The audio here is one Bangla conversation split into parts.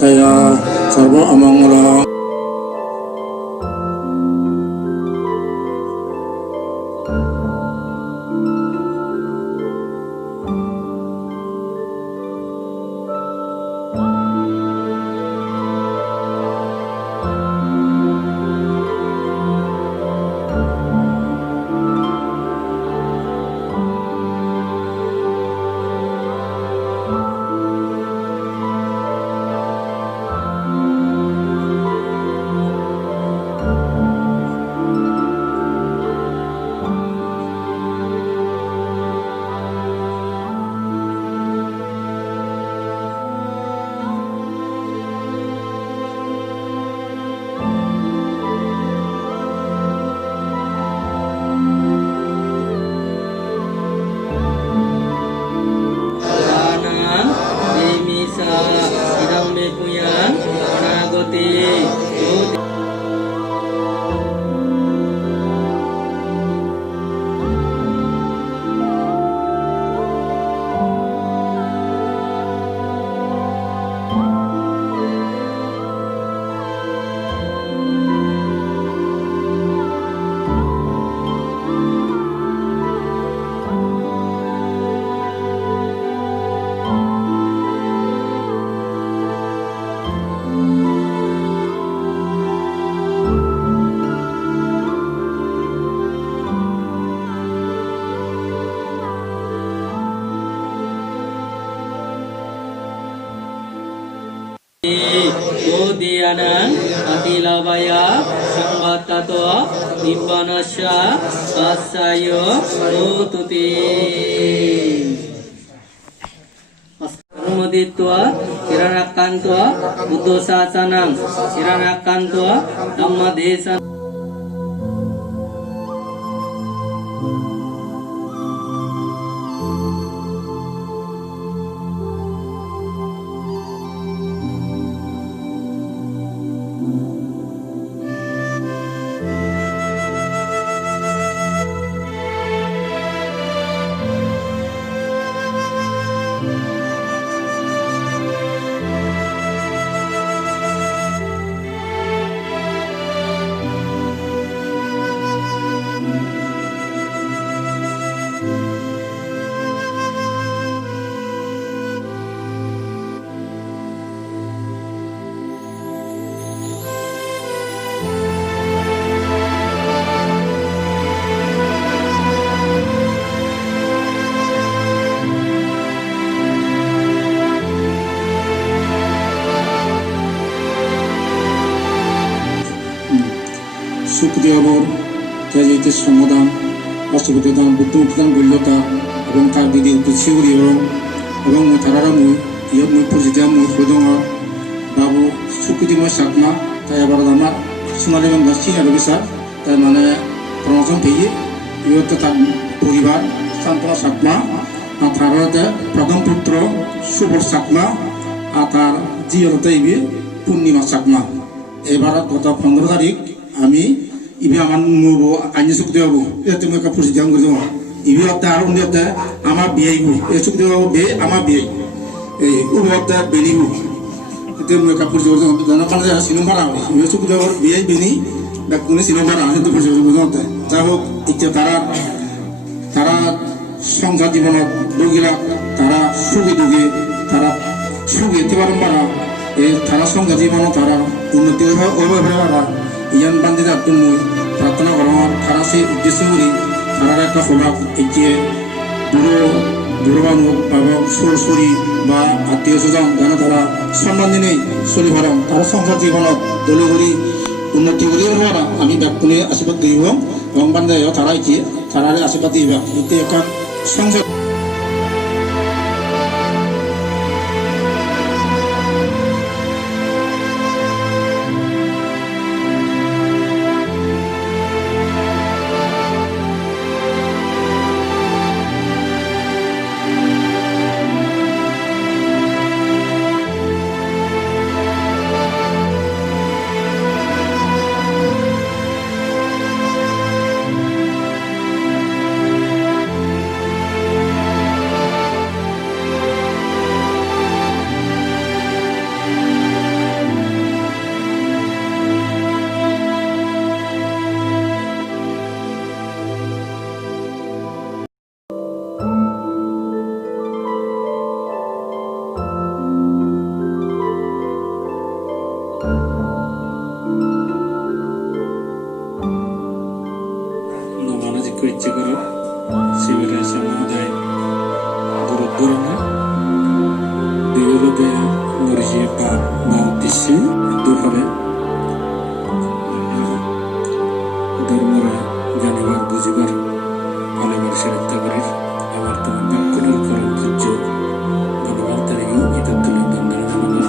saya sarva amangala. Bodhiyana Atilabaya Sambhatato Nibbanasya Sasayo Nututi Arumoditwa Siranakantwa Buddhosasanam Siranakantwa Dhammadesan সুখদেবর যে সমাধান বাস্তবতান বুদ্ধমুক্তান বল্যতা এবং তার বিধি উৎসিগুলি এবং তারা মুই ইয়ত মুই ফুজিদা মুই হদং বাবু সুখদেব সাকমা তাই আবার আমার সোনালী বাংলা সিনিয়র অফিসার তাই মানে প্রমোশন পেয়ে ইয়ত তার পরিবার সান্তনা সাকমা আর তারা প্রথম পুত্র সুবর সাকমা আর তার জিয়তে ইবি পূর্ণিমা সাকমা এবার গত 15 তারিখ আমি ইবি আমার মুব আইনি সুখদেব এতে মই কাপড় সিজাম করে দেবো ইবি অর্থে আর উনি অর্থে আমার বিয়াইব এ সুখদেব বে আমার বিয়াই এই উব অর্থে বেনিব এতে মই কাপড় জোর জনকাল যারা সিনেমারা ইবি সুখদেব বিয়াই বেনি বা কোনো সিনেমারা আছে তো পরিচয় বুঝতে যাই হোক এতিয়া তারা সংসার জীবনত বগিলা তারা সুখে দুঃখে তারা সুখে এতে বারম্বার তারা সংসার জীবন তারা উন্নতি অভাবে ইয়ান বান্ধে যাতে মই প্রার্থনা করা তারা সেই উদ্দেশ্য করি তারা একটা সভাগ এগিয়ে বুড়ো মানুষ বাবা সরসরি বা আত্মীয় স্বজন যেন তারা সম্মান দিনে চলি পারম তারা সংসার জীবনত দলীয় করি উন্নতি করি আমি ব্যাপনে আশীর্বাদ দিব এবং বান্ধে তারা এগিয়ে তারা আশীর্বাদ দিবা এতে একটা সংসার দুপুরে ধর্মরা জানিবার বুঝিবার অনেবার সেরেক্তা করির আমার তোমার বাক্যের করম পূজ্য ধন্যবাদ তারিখ ইতাতুল্লাহ বন্দনা জানানো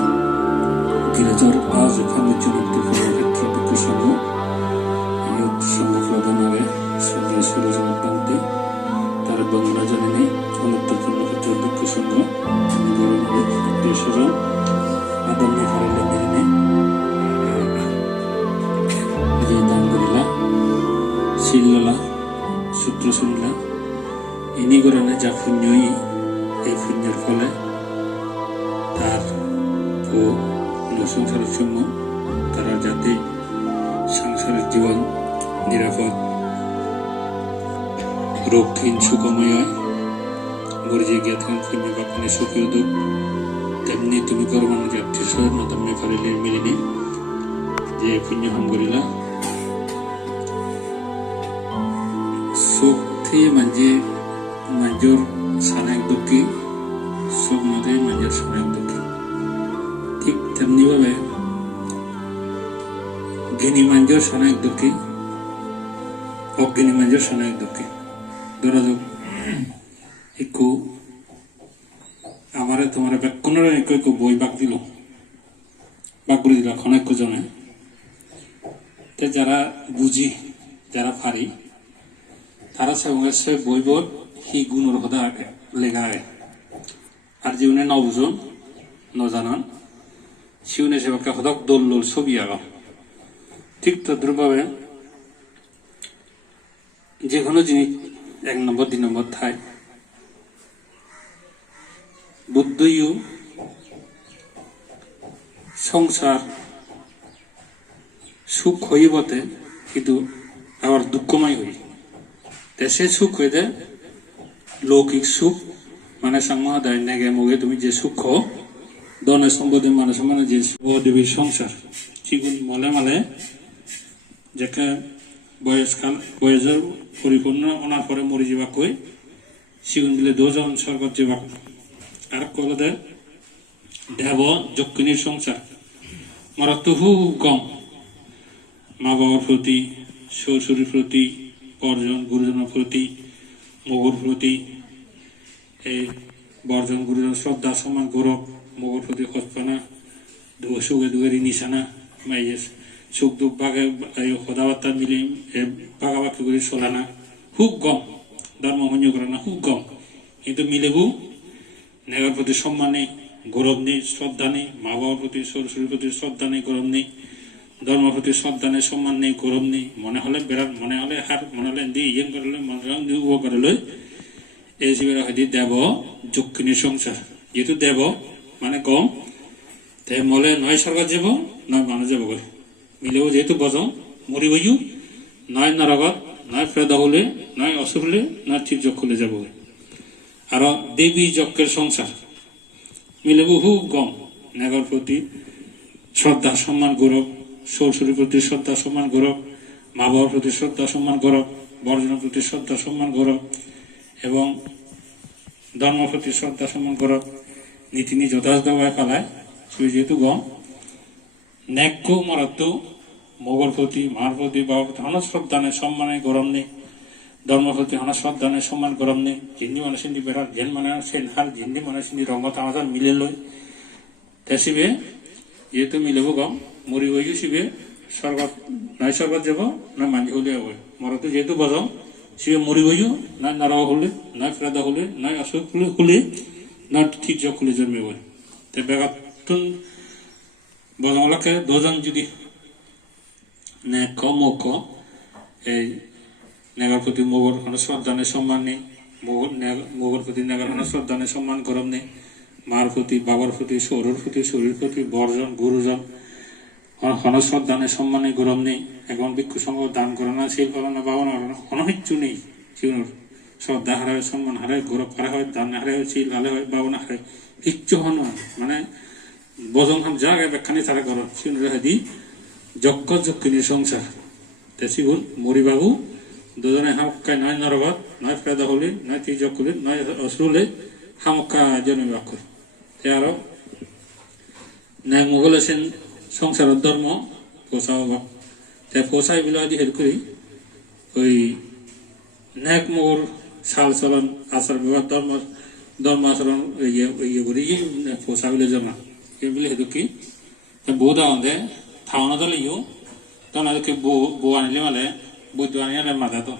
গিরাজর আজ ফানুজ্জনক দুপুরের ক্ষেত্র দুঃখ সঙ্গ ইয়ত সঙ্গ প্রদান হবে সন্ধ্যা সুরজনক প্রান্তে তারা বন্দনা জানেনি অনুত্তরপূর্ণ ক্ষেত্র দুঃখ সঙ্গ গরম দেশের আদমে হারালে মেনে যে দান করিলা শিল্লা সূত্র শুনিলা ইনি করেনে যা পুণ্যই এই পুণ্যের ফলে তার সংসারের জন্য তারা যাতে সংসারের জীবন নিরাপদ রোগহীন সুখময় হয় গর্জে গিয়া থাকেন পুণ্য বাপনে সুখী দুঃখ তেমনি তুমি করবানো যাত্রী সহ নদমে ফারিলে মিলিনি যে পুণ্য হাম করিলা সুখ থেকে manjur sana yang duki suখ মধ্যে manjur sana yang duki ঠিক তেমনি ভাবে জ্ঞানী manjur sana yang duki অজ্ঞানী manjur sana yang duki ধরা যাক একটু আমারে তোমার ব্যাকুণের একটু বই বাক দিল বাক করে দিল অনেক জনে যারা বুঝি যারা পারি তারা সে বই বোধ সেই গুণের হদা লেখায় আর জীবনে নবজন নজানান শিউনে সেবাকে হদক দোল লোল ছবি আগা ঠিক তদ্রুপভাবে যে কোনো জিনিস 1 নম্বর 2 নম্বর ঠাই বুদ্ধইও সংসার সুখ হইবতে কিন্তু আবার দুঃখময় হই দেশে সুখ হয়ে যায় লৌকিক সুখ মানে সাংমহাদায় নেগে মুগে তুমি যে সুখ দনে সম্পদে মানুষ মানে যে দেবীর সংসার সেগুন মলে মালে যাকে বয়সের পরিপূর্ণ ওনার পরে মরি যাবা কই সেগুন দিলে দুজন স্বর্গত যাবা আর কলদে দেব যক্ষিণীর সংসার মরা তহু কম মা বাবার প্রতি শ্বশুরের প্রতি বর্জন গুরুজনের প্রতি মগুর প্রতি এই বর্জন গুরুজন শ্রদ্ধা সম্মান গৌরব মগুর প্রতি খোঁজপানা সুখে দুঃখের নিশানা মাইয়ে সুখ দুঃখ ভাগে কথাবার্তা মিলি ভাগাভাগি করে চলানা খুব কম ধর্ম হন্য করে না খুব কম কিন্তু মিলেবু নেগার প্রতি সম্মান নেই গৌরব নেই শ্রদ্ধা নেই মা বাবার প্রতি শ্বশুরের প্রতি শ্রদ্ধা নেই গৌরব নেই ধর্ম প্রতি শ্রদ্ধা নেই সম্মান নেই গৌরব নেই মনে হলে বেড়ার মনে হলে হার মনে হলে দিয়ে ইয়ে করলে মনে হলে উপ করলে এই শিবির হয়তো দেব যক্ষিণীর সংসার যেহেতু দেব মানে কম তাই মলে নয় সরকার যাব নয় মানুষ যাব করে মিলেও যেহেতু বজম মরি বইও নয় নরগত নয় ফেদা হলে নয় অসুখ হলে নয় ঠিক যক্ষ হলে যাব আর দেবী যজ্ঞের সংসার মিলেব খুব কম নেগর প্রতি শ্রদ্ধা সম্মান গৌরব শ্বশুরের প্রতি শ্রদ্ধা সম্মান গৌরব মা বাবার প্রতি শ্রদ্ধা সম্মান গৌরব বর্জনের প্রতি শ্রদ্ধা সম্মান গৌরব এবং ধর্ম প্রতি শ্রদ্ধা সম্মান গৌরব নীতি নি যথাযথ ভাবে পালায় সে যেহেতু গম ন্যাক্য মরাত্ম মোগল প্রতি মার প্রতি বাবার প্রতি হন শ্রদ্ধা নেই সম্মানে গৌরব নেই ধর্ম প্রতি হন শ্রদ্ধা নেই সম্মান গৌরব নেই জিন্দি মানে সিন্ধি বেড়ার জেন মানে সেন হার জিন্দি মানে সিন্ধি রঙত আমাদের মিলে লই তেসিবে যেহেতু মিলেব গম মরি হয়ে শিবে স্বর্গত নয় স্বর্গত যাব না মানি হলে হবে মরতে যেহেতু বজম শিবে মরি হইও নয় নারাও হলে নয় ফেরাদা হলে নয় অসুখ হলে নয় ঠিক যক হলে জন্মে বই তে বেগাতুন বজমলাকে দুজন যদি নে কম ক এই নেগার প্রতি মোগর শ্রদ্ধা নেই সম্মান নেই মোগর প্রতি নেগার শ্রদ্ধা নেই সম্মান গরম নেই মার প্রতি বাবার প্রতি শরীর প্রতি বর্জন গুরুজন হনশ্রদ্ধা নেই সম্মানে গৌরব নেই এখন ভিক্ষু সঙ্গ দান করে না শিল করে না বাবা অনহিচ্ছু নেই শিবনুর শ্রদ্ধা হারা হয় সম্মান হারায় গৌরব হারা হয় দান হারা হয় শিল হারা হয় বাবা না হারায় কিচ্ছু হন মানে বজন খান যা ব্যাখ্যানি তারা করো শিবনুর হাদি যজ্ঞ যক্ষিণীর সংসার তে শিবুল মরিবাবু দুজনে হামকায় নয় নরগত নয় পেদা হলে নয় তির্যক হলে নয় অশ্রু হলে হামকা জন্মে বাক্য তে আরো ন্যায় মোগল আছেন সংসারের ধর্ম পোষাও তাই পোষাই বিলে আদি হের করি ওই ন্যাক মোর সাল চলন আচার ব্যবহার ধর্ম আচরণ ইয়ে করি পোষা বিলে জমা এগুলি হেতু কি বউ দাও দে থাওনা দলে ইউ তখন আজকে বউ আনিলে মালে বৈদ্য আনিলে মাথা তো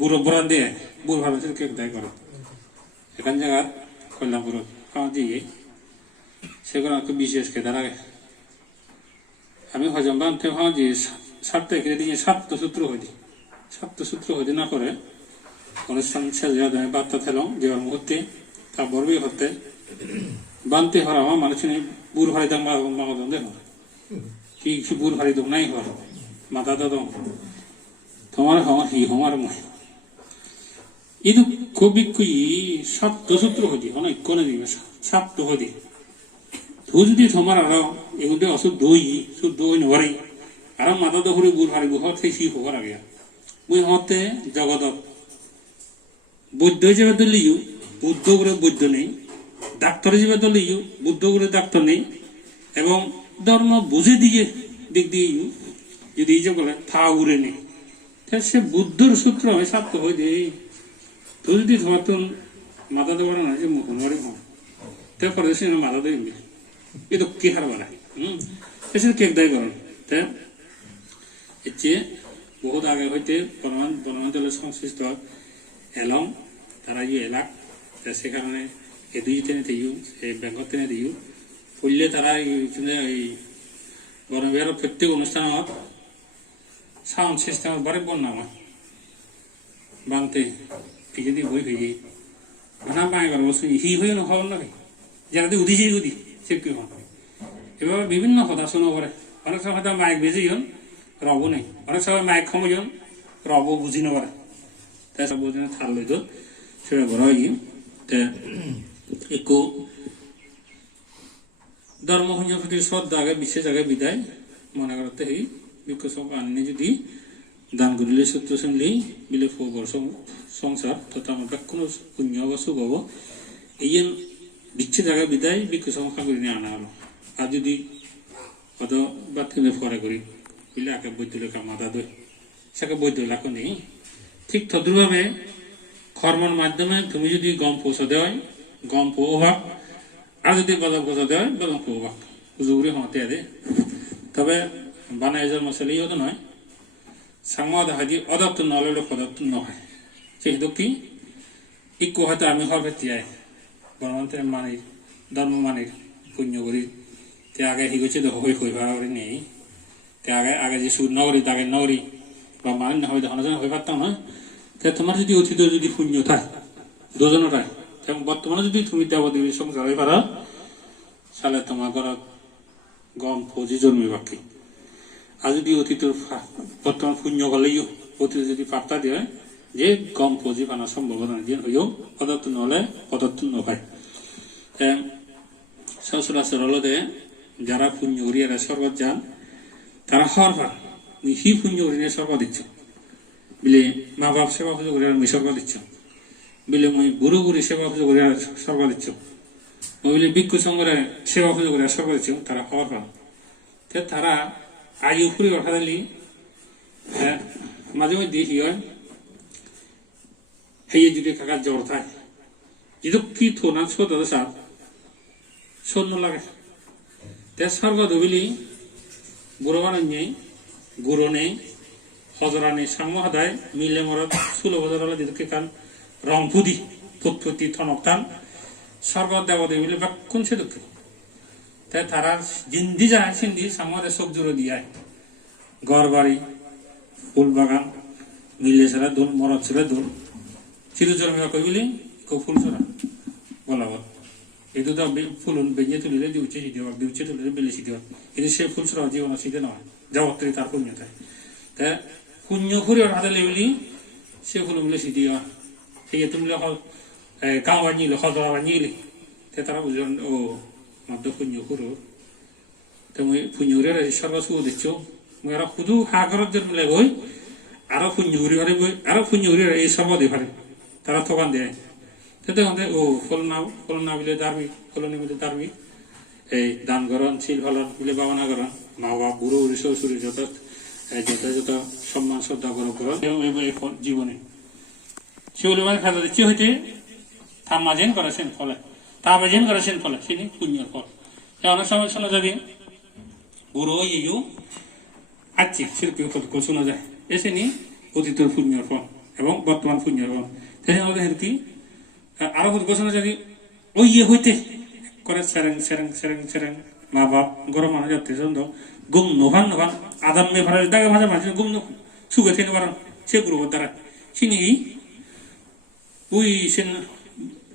বুড়ো বরান দিয়ে বুড়ো ভালো কেক দেয় করো এখান জায়গা কল্যাণপুর খাওয়া দিয়ে সেগুলো একটু বিশেষ খেতে লাগে আমি হজম বানতে খাওয়া যে 7 তারিখে দিয়ে 7 সূত্র হইনি 7 সূত্র হইতে না করে অনুষ্ঠান শেষ হয়ে বার্তা খেলাম দেওয়ার মুহূর্তে তা বরবি হতে বানতে হওয়া মানুষ বুড় ভারি দাম মাগো দেখ কি বুড় ভারি দম নাই হওয়ার মাথা তো তোমার হওয়ার হি হওয়ার মহে ಇದು ಕೋಬಿಕ್ಕೂ ಈ 7 সূত্র হদি অনেক কোনে দিবে 7 হদি ধুজদি তোমার আর এগুলো অসু দই সু দই নরে আর মাথা দহরি বুড় ভারি গুহ থেসি হওয়ার আগে মুই হতে জগত বৈদ্য হিসেবে দলিও বুদ্ধ করে বৈদ্য নেই ডাক্তার হিসেবে দলিও বুদ্ধ করে ডাক্তার নেই এবং ধর্ম বুঝে দিয়ে দিক দিয়ে যদি এই যে বলে থা উড়ে নেই সে বুদ্ধর সূত্র আমি 7 হই দেই তো যদি তোমার তো মাথা দেওয়ার না যে মুখনবাড়ি হন তারপরে সে মাথা দেবে এ তো কি হার বাড়ায় এসে কেক দেয় করেন তাই এর চেয়ে বহুত আগে হইতে বনমাঞ্চলের সংশ্লিষ্ট এলম তারা যে এলাক সেখানে এই 2 টেনে দিও এই ব্যাংকত টেনে দিও পড়লে তারা এই বনবিহারের প্রত্যেক অনুষ্ঠানত সাউন্ড সিস্টেম বারে বন্যা বানতে যদি বই হয়ে যায় বানা পায় কর বস্তু হি হয়ে না হওয়ার লাগে যারা উদিছে উদি সে কি হন এবার বিভিন্ন কথা শোনো করে অনেক সময় হয়তো মাইক বেজে হন রব নেই অনেক সময় মাইক ক্ষময় হন রব বুঝি না পারে তাই সব বুঝি না থাল লইতো সেটা বড় হয়ে গিয়ে একটু ধর্ম হইয়া প্রতি শ্রদ্ধা আগে বিশেষ আগে বিদায় মনে করতে এই বিকশ আননি যদি দান করিলে সত্য শুনলি বিলে বর্ষ সংসার তথা আমার কোনো পুণ্য বা সুখ হব এই বিচ্ছেদ জায়গা বিদায় বিকশ করে নিয়ে আনা হলো আর যদি হয়তো বাথরুমে ফরে করি বুঝলে আগে বৈদ্য লেখা মাথা দই সেকে বৈদ্য লেখা নেই ঠিক তদ্রুপভাবে কর্মর মাধ্যমে তুমি যদি গম পৌঁছা দেওয়া গম পৌভাগ আর যদি বদল পৌঁছা দেওয়া বদল পৌভাগ জুগুরি হতে দে তবে বানায় জন্ম ছেলে ইয়ে তো নয় সাংবাদ হাজি অদত্ত নহলে পদার্থ নহয় সেহেতু কি ইকো হয়তো আমি হওয়ার তিয়াই বনমন্ত্রের মানির ধর্ম মানির পুণ্য করি তে আগে হিগছে তো হই হই ভাড়া করে নেই তে আগে যে সুর নগরী তাকে নগরী বা মানি না হয়ে হনজন হয়ে পারতাম না তে তোমার যদি অতীত যদি পুণ্য থাকে দুজনের থাকে এবং বর্তমানে যদি তুমি দেবদেবীর সংসার হয়ে পারো তাহলে তোমার ঘর গম ফৌজি জন্মে বাকি আর যদি অতীত বর্তমান পুণ্য গলেও অতীত যদি পাত্তা দিয়ে যে গম ফৌজি বানার সম্ভাবনা দিয়ে হইও পদার্থ নহলে পদার্থ নয় সচরাচর হলদে যারা পুণ্য করিয়ারা স্বর্গত যান তারা হওয়ার পর হি পুণ্য করিয়ে স্বর্গ দিচ্ছ বিলে মা বাপ সেবা পুজো করিয়ার আমি স্বর্গ দিচ্ছ বিলে মই বুড়ো বুড়ি সেবা পুজো করিয়ার স্বর্গ দিচ্ছ বিলে ভিক্ষু সংঘরে সেবা পুজো করিয়ার স্বর্গ দিচ্ছ তারা হওয়ার পর তারা আয়ু ফুরি ওঠা দিলি মাঝে মধ্যে কি হয় হেয়ে যদি কাকার জ্বর থাকে যদি কি থোনা ছোট সাপ সৈন্য লাগে তে স্বর্গ ধবিলি বুড়ো বানাই গুরু নেই হজরা নেই সাংম হাদায় মিলে মরত ষোলো বছর হলে দিদকে কান রং ফুদি ফুটফুটি থনক টান স্বর্গ দেব দেবিলে বা কোন সে দুঃখে তাই তারা জিন্দি যায় সিন্দি সামনে সব জুড়ে দিয়ে ঘর বাড়ি ফুল বাগান মিলে ছেড়ে দোল মরদ ছেড়ে দোল চিরু জন্মিয়া কই বলি কেউ ফুল ছড়া বলাবত এই তো ফুল বেঞ্জে তুলিলে দিউছে সিদ্ধি হোক দিউছে তুলিলে বেলে সিদ্ধি হোক কিন্তু সে ফুল ছড়া জীবন সিদ্ধে নয় যাবত্তরি তার পুণ্য থাকে তা পুণ্য ফুরি ওর হাতে লেবলি সে ফুল বলে সিদ্ধি হয় ঠিক তুমি কাউ বানিয়ে হজরা বানিয়ে তারা বুঝলেন ও মধ্য পুণ্য ফুরো তো মুই পুণ্যুরের সর্ব সুখ দিচ্ছ মুই আর শুধু হাগরত জন্ম লাগই আরো পুণ্যুরি হারে বই আরো পুণ্যুরি এই সব দিয়ে পারে তারা থকান দেয় তে ও ফল না বিলে ধার্মিক ফলনি বিলে ধার্মিক এই দান করন শিল ফলন মিলে ভাবনা করন মা বাপ বুড়ো বুড়ি শ্বশুরি যথাযথ সম্মান শ্রদ্ধা করন জীবনে সেগুলি মানে খাতা দিচ্ছি হইতে থামাজেন করেছেন ফলে তাবাজেন করেছেন ফলে তিনি পুণ্যের ফল অনেক সময় শোনা যাবে বুড়ো ইউ আচ্ছি শিল্পী শোনা যায় এসে নি অতীতের পুণ্যের ফল এবং বর্তমান পুণ্যের ফল তাই আমাদের কি আরো ঘোষণা যদি ওই হইতে করে সেরেং সেরেং সেরেং সেরেং মা বাপ গরম মানুষ যাতে গুম নোভান নোভান আদাম মে ভাড়া দাগে মাঝে মাঝে গুম নোভান সুগে থেকে পারেন সে গুরুর দ্বারা সিনি ওই সেন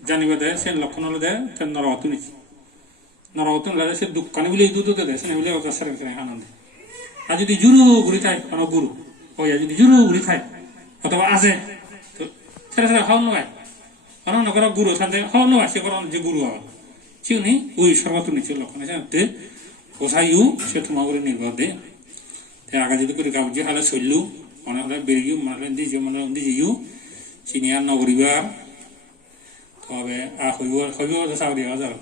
জানিবা দেয় সেন লক্ষণ হলে দেয় তার নরহতু নিচ্ছে নরহতু লাগে সে দুঃখানি বলে দুধ দেয় সে বলে ওটা সেরেং সেরেং আনন্দে আর যদি জুরু ঘুরি থাকে কোনো গুরু ওই যদি জুরু ঘুরি থাকে অথবা আছে তো সেটা সেটা খাওয়ানো হয় কারণ নগর গুরু থাকতে খাওয়ানো হয় সে কারণ যে গুরু হবে চিউনি ওই সর্বত নিচ্ছে লক্ষণ আছে কোথায়ও সে তোমার করে নির্ভর দে আগে যদি করে কাগজে হালে চললু মনে হলে বেরিয়ে মনে হলে দিয়ে মনে হলে দিয়ে চিনি আর নগরিবার তবে হইব চাকরি হাজার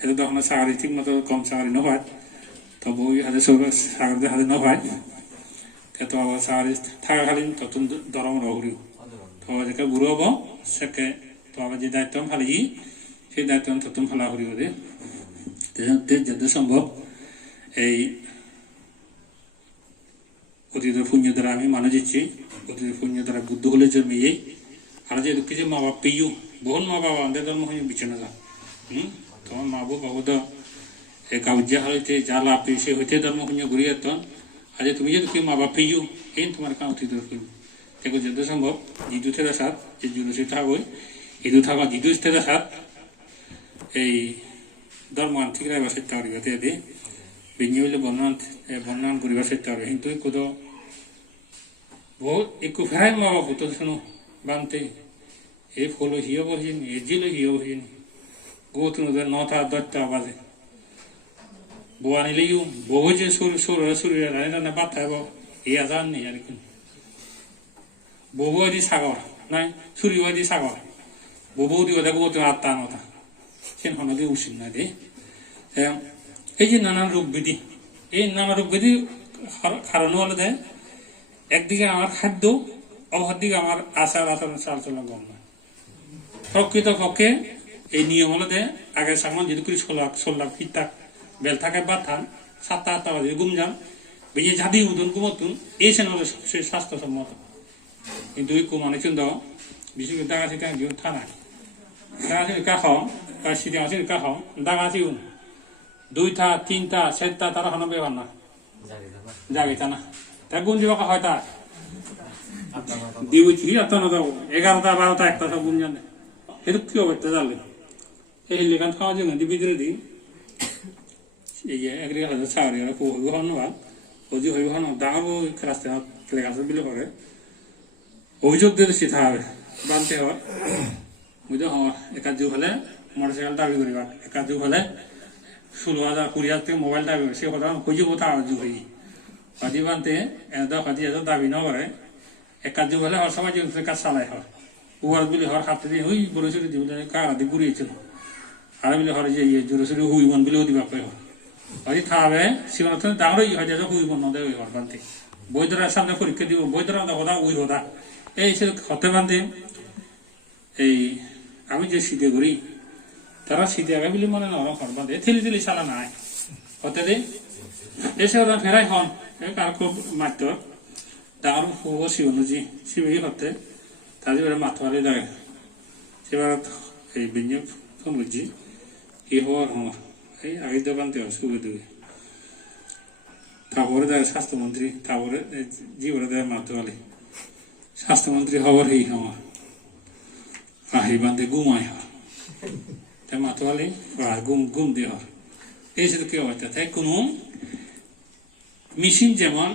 এটা তখন চাকরি ঠিক মতো কম চাকরি নয় তবে ওই হাতে চাকরি হাতে নয় তো আবার চাকরি থাকাকালীন তখন দরম রহরিও তবে যেটা বুড়ো হব সেকে তো আবার যে দায়িত্ব ফালি সেই দায়িত্ব তখন ফালা করিব দে যত সম্ভব এই অতীতের পুণ্য দ্বারা আমি মানা দিচ্ছি অতীতের পুণ্য দ্বারা বুদ্ধ হলে জন্মিয়ে আর যে কিছু মা বাপ পেয়েও বহু মা বাবা আমাদের ধর্ম হয়ে বিছানা যা তোমার মা বাবু তো কাউজিয়া হইতে যা লাভ পেয়ে সে হইতে ধর্ম পুণ্য ঘুরিয়ে যেত আজ তুমি যদি কেউ মা বাপ পেয়েও এই তোমার কাম অতীতের পুণ্য দেখো যত সম্ভব জিদু থেকে সাত যে জুলসি থাকবে ইদু থাকা জিদু থেকে সাত এই ধর্ম ঠিক রাখবার চেষ্টা করিবা তে বিনি হইলে বর্ণন করিবার চেষ্টা করবে কিন্তু কোদ বহুত একটু ফেরাই মা বাবু তো শুনো বানতে এই ফল হিও বসিন এ জিল হিও বসিন বহুত নটা 10টা বাজে বউ আনিলেও বহু যে শরীরে রান্না বাদ থাকব এই আজান নেই আর কি বউ দি সাগর নাই ছুরি দি সাগর বউ দিব দেখো 8টা 9টা সেন হনকে উচিত না দে এই যে নানান রোগ ব্যাধি এই নানা রোগ ব্যাধি কারণ হলে দেয় একদিকে আমার খাদ্য অপরদিকে আমার আচার আচরণ চালচলন গম নয় প্রকৃত পক্ষে এই নিয়ম হলে দেয় আগে সামান যদি করে সোল্লাখ ফিরতাক বেল থাকে বাদ থান 7টা 8টা বাজে ঘুম যান বেজে ঝাঁদি উদন ঘুমতুন এই সেন হলে সবচেয়ে স্বাস্থ্যসম্মত কিন্তু ওই কুমানে চন্দ বিশেষ করে দাগা সিটা থানায় দাগা সিটি কাখাও আর সিটি আছে কাখাও দাগা সিউ 2টা 3টা 4টা তারা হন ব্যবহার না জাগিতা না তা গুণ দিবা হয় তা দিবি 8টা 9টা 11টা 12টা 1টা সব গুণ জানে এটা কি অবস্থা জানলে এই লেখান খাওয়া জন্য দিবিদ্রে দি এই একরি হাজার চাকরি আর হইব হন বা হজি হইব হন ডাঙর রাস্তা লেখাছে বিলে করে অভিযোগ দিয়ে সিধা হবে বানতে হওয়ার বুঝতে হওয়ার একার যুগ হলে মোটরসাইকেল দাবি করিবা একার যুগ হলে 16,000 20,000 থেকে মোবাইল দাবি করে সে কথা হইব তার যুগ হই হাজি বানতে হাজি হাজার দাবি ন করে একার যুগ হলে হর সময় কাজ চালাই হয় উয়ার বিলে হর হাতে দিয়ে হই বড় চুরি দিব কার হাতে ঘুরিয়েছিল আর বিলে হর যে জোরে চুরি হুই বন বিলেও দিবা পাই হর হাজি থাকবে সীমান্ত ডাঙরই হয় যে হুই বন নদে হই হর বানতে বৈধরার সামনে পরীক্ষা দিব বৈধরা হদা উই হদা এই সে হতে বান্ধে এই আমি যে শীতে করি তারা শীতে আগে বলে মনে নরম হর বান্ধে থেলি থেলি চালা নাই হতে দে এসে ওরা ফেরাই হন কার খুব মাত্র ডাঙর হুব শিবনুজি শিবই হতে তাদের ওরা মাথোয়ারে দেয় সেবার এই বিনিয়োগ ফোন বুঝছি কি হওয়ার হওয়ার এই আগে দোকানতে সুবে দেবে তারপরে দেয় স্বাস্থ্যমন্ত্রী তারপরে জীবনে দেয় মাথোয়ালে স্বাস্থ্যমন্ত্রী হওয়ার এই হওয়ার আহি বান্ধে ঘুমায় হওয়ার তাই মাথোয়ালে ঘুম দিয়ে হওয়ার এই সাথে কি অবস্থা তাই কোনো মেশিন যেমন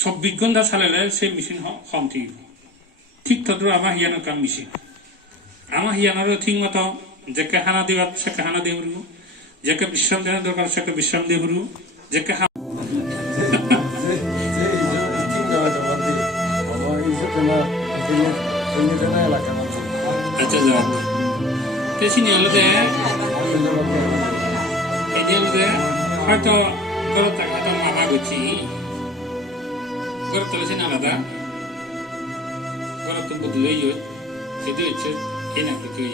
24 ঘন্টা চালালে সেই মেশিন কম ঠিক তদ্রুপ আমার হিয়ানোর কাম মেশিন আমার হিয়ানোর ঠিক মতো যাকে হানা দিবার সেকে হানা দিয়ে পড়ব যাকে বিশ্রাম দেওয়ার দরকার সেকে বিশ্রাম দিয়ে পড়ব যাকে আচ্ছা যাক 대신에 알로데 이제로데 হয়তো করত টাকা মামা গছি করত লসিন আলাদা করত বদলেই সেটা হচ্ছে এই না কি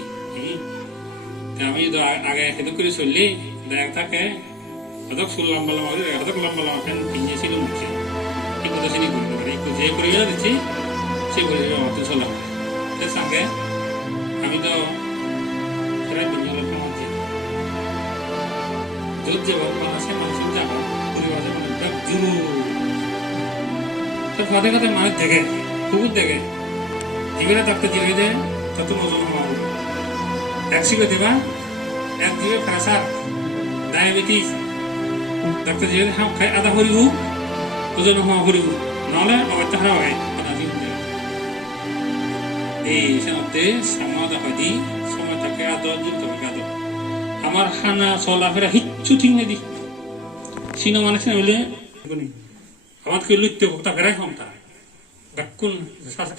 আমি তো আগে হেতু করে চললি দেখ থাকে হদক সুল লম্বা লম্বা হদক লম্বা লম্বা ফ্যান পিঞ্জে ছিল মুখে এই কথা শুনি করতে পারি যে পরিবেশ দিচ্ছি সেই পরিবেশ অত চলাম এর সঙ্গে আমি তো প্রায় বিঞ্জলের খামাচ্ছি যত যে মানুষের মানুষের যাবো পরিবারের মানুষ জুরু তো কথা কথা মানুষ দেখে কুকুর দেখে জীবনে থাকতে জীবে দেয় তত নজর হওয়া এক শিখে দেবা এক জীবে প্রেসার ডায়াবেটিস ডাক্তার জীবনে হাম খাই আধা হরিব ওজন হওয়া হরিব নহলে অবস্থা খারাপ হয় এই সাথে সমাজ আদি সমাজটাকে আদর যুক্ত আদর আমার খানা চলাফেরা হিচ্ছু ঠিক নাই দি সিনেমা মানুষ হলে আমার লুত্য ভক্তা ফেরাই ক্ষমতা ব্যাকুল